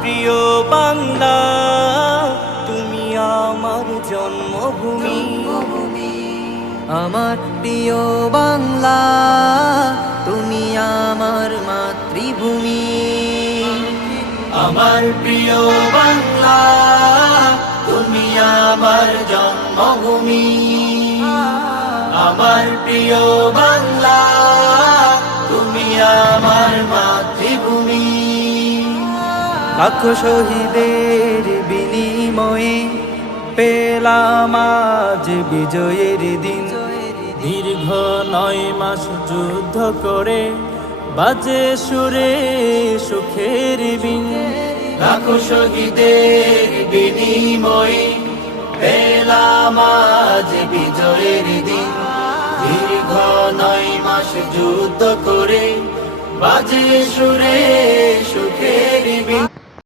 প্রিয় বাংলা তুমি আমার জন্মভূমি। আমার প্রিয় বাংলা তুমি আমার মাতৃভূমি। আমার প্রিয় বাংলা তুমি আমার জন্মভূমি। আমার প্রিয় বাংলা তুমি আমার মাতৃভূমি। লাখো শহীদের বিনিময়ে পেলাম আজ বিজয়ের দিন। দীর্ঘ নয় মাস যুদ্ধ করে বাজে সুরে সুখের বিন। লাখো শহীদের বিনিময়ে পেলাম আজ বিজয়ের দিন। দীর্ঘ নয় মাস যুদ্ধ করে বাজে সুরে